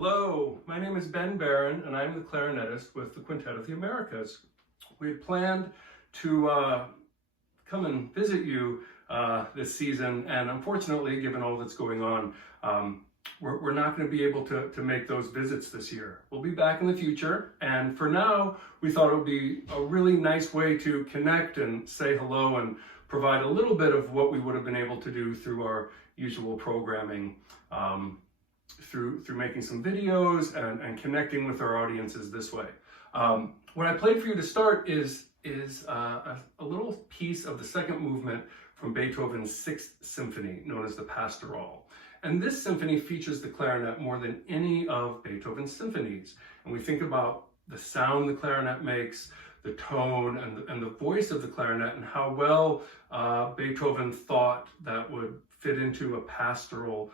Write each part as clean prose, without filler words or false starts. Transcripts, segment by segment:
Hello, my name is Ben Baron, and I'm the clarinetist with the Quintet of the Americas. We had planned to come and visit you this season, and unfortunately, given all that's going on, we're not going to be able to make those visits this year. We'll be back in the future, and for now, we thought it would be a really nice way to connect and say hello and provide a little bit of what we would have been able to do through our usual programming. Through making some videos and connecting with our audiences this way. What I played for you to start is a little piece of the second movement from Beethoven's Sixth Symphony, known as the Pastoral. And this symphony features the clarinet more than any of Beethoven's symphonies. And we think about the sound the clarinet makes, the tone and the voice of the clarinet, and how well Beethoven thought that would fit into a pastoral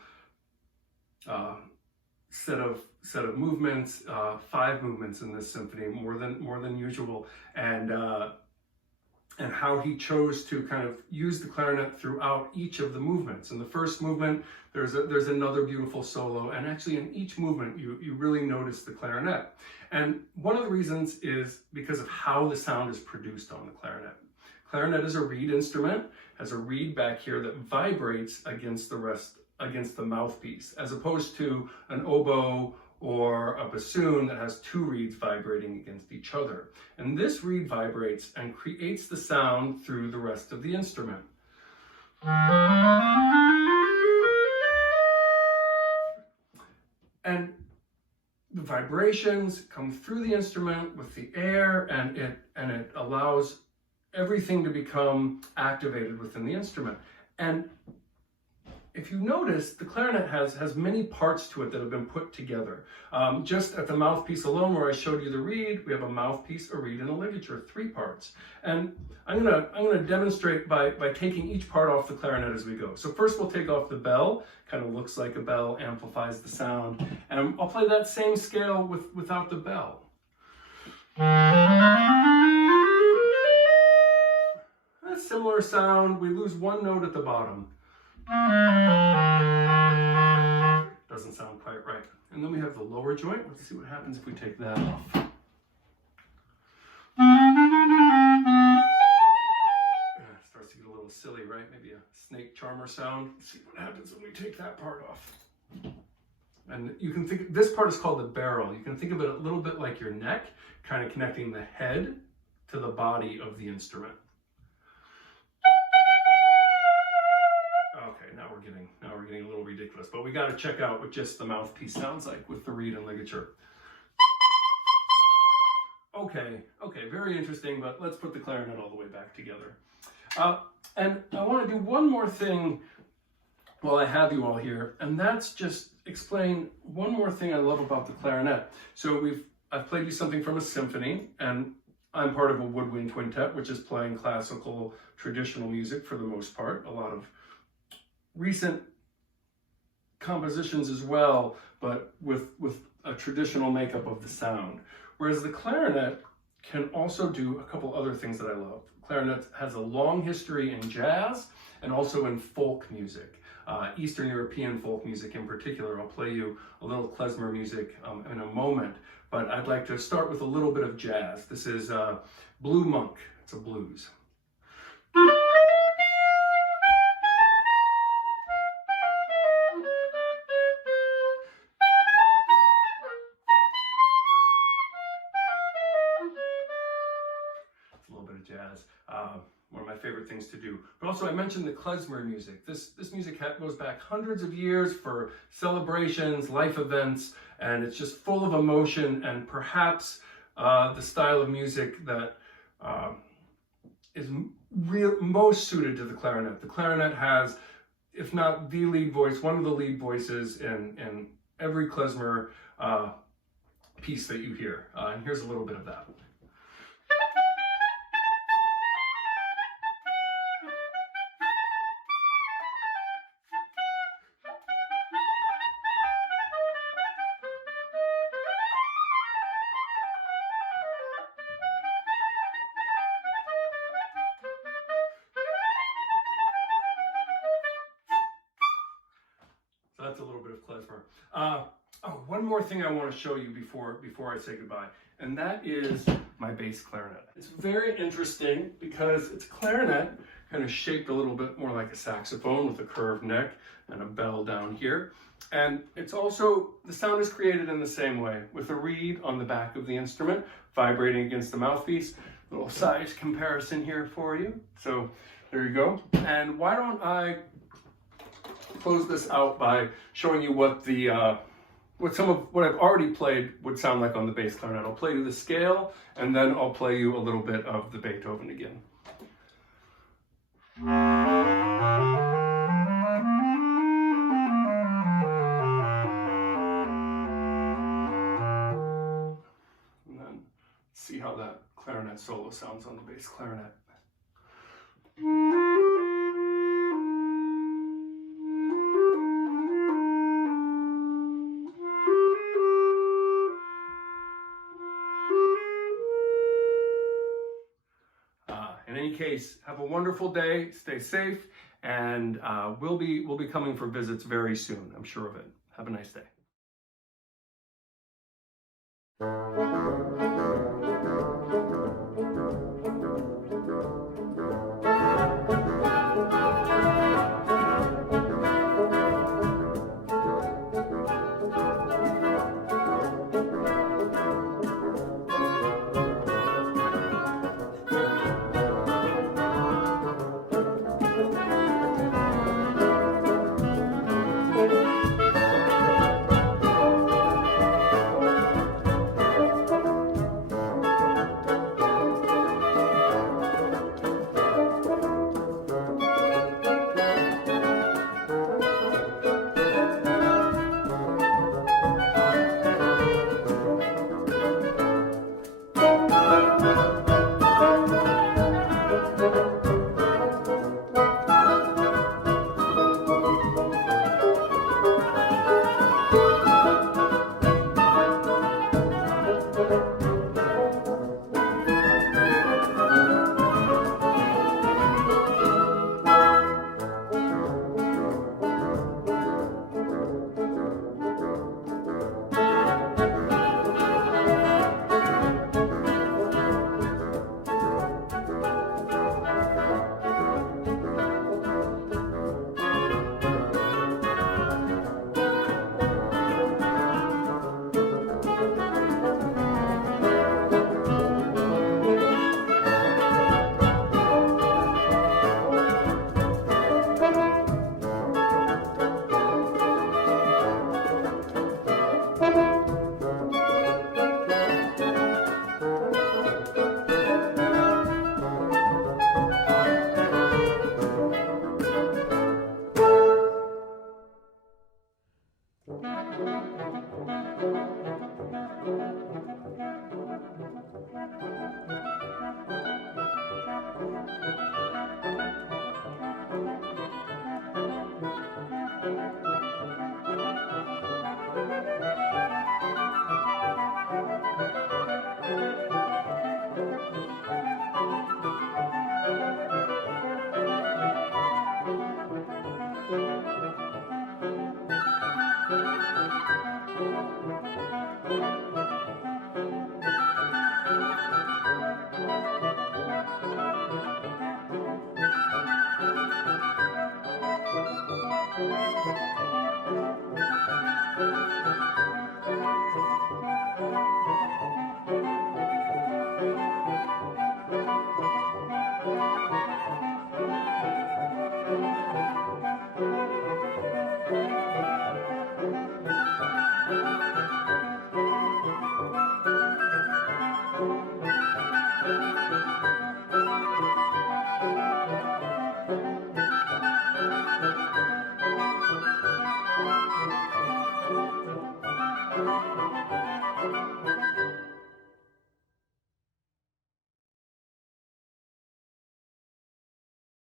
set of movements, 5 movements in this symphony, more than usual, and how he chose to kind of use the clarinet throughout each of the movements. In the first movement, there's another beautiful solo, and actually in each movement you really notice the clarinet. And one of the reasons is because of how the sound is produced on the clarinet. Clarinet is a reed instrument, has a reed back here that vibrates against the mouthpiece, as opposed to an oboe or a bassoon that has 2 reeds vibrating against each other. And this reed vibrates and creates the sound through the rest of the instrument. And the vibrations come through the instrument with the air, and it allows everything to become activated within the instrument. And if you notice, the clarinet has many parts to it that have been put together. Just at the mouthpiece alone, where I showed you the reed, we have a mouthpiece, a reed, and a ligature, 3 parts. And I'm gonna demonstrate by taking each part off the clarinet as we go. So first we'll take off the bell, kind of looks like a bell, amplifies the sound, and I'll play that same scale without the bell. A similar sound, we lose 1 note at the bottom. Doesn't sound quite right. And then we have the lower joint. Let's see what happens if we take that off. Starts to get a little silly, right? Maybe a snake charmer sound. Let's see what happens when we take that part off. And you can think, this part is called the barrel. You can think of it a little bit like your neck, kind of connecting the head to the body of the instrument. Now we're getting a little ridiculous, but we got to check out what just the mouthpiece sounds like with the reed and ligature. Okay, very interesting, but let's put the clarinet all the way back together. And I want to do one more thing while I have you all here, and that's just explain one more thing I love about the clarinet. So I've played you something from a symphony, and I'm part of a woodwind quintet, which is playing classical traditional music for the most part, a lot of recent compositions as well, but with a traditional makeup of the sound. Whereas the clarinet can also do a couple other things that I love. Clarinet has a long history in jazz and also in folk music, Eastern European folk music in particular. I'll play you a little klezmer music in a moment, but I'd like to start with a little bit of jazz. This is Blue Monk. It's a blues. Jazz, one of my favorite things to do. But also I mentioned the klezmer music. This music goes back hundreds of years for celebrations, life events, and it's just full of emotion, and perhaps the style of music that is most suited to the clarinet. The clarinet has, if not the lead voice, one of the lead voices in every klezmer piece that you hear. And here's a little bit of that. That's a little bit of klezmer. One more thing I want to show you before I say goodbye, and that is my bass clarinet. It's very interesting because it's a clarinet kind of shaped a little bit more like a saxophone with a curved neck and a bell down here. And it's also, the sound is created in the same way with a reed on the back of the instrument vibrating against the mouthpiece. Little size comparison here for you. So there you go. And why don't I close this out by showing you what the what I've already played would sound like on the bass clarinet. I'll play you the scale, and then I'll play you a little bit of the Beethoven again. And then see how that clarinet solo sounds on the bass clarinet. In any case, have a wonderful day, stay safe, and we'll be coming for visits very soon, I'm sure of it. Have a nice day.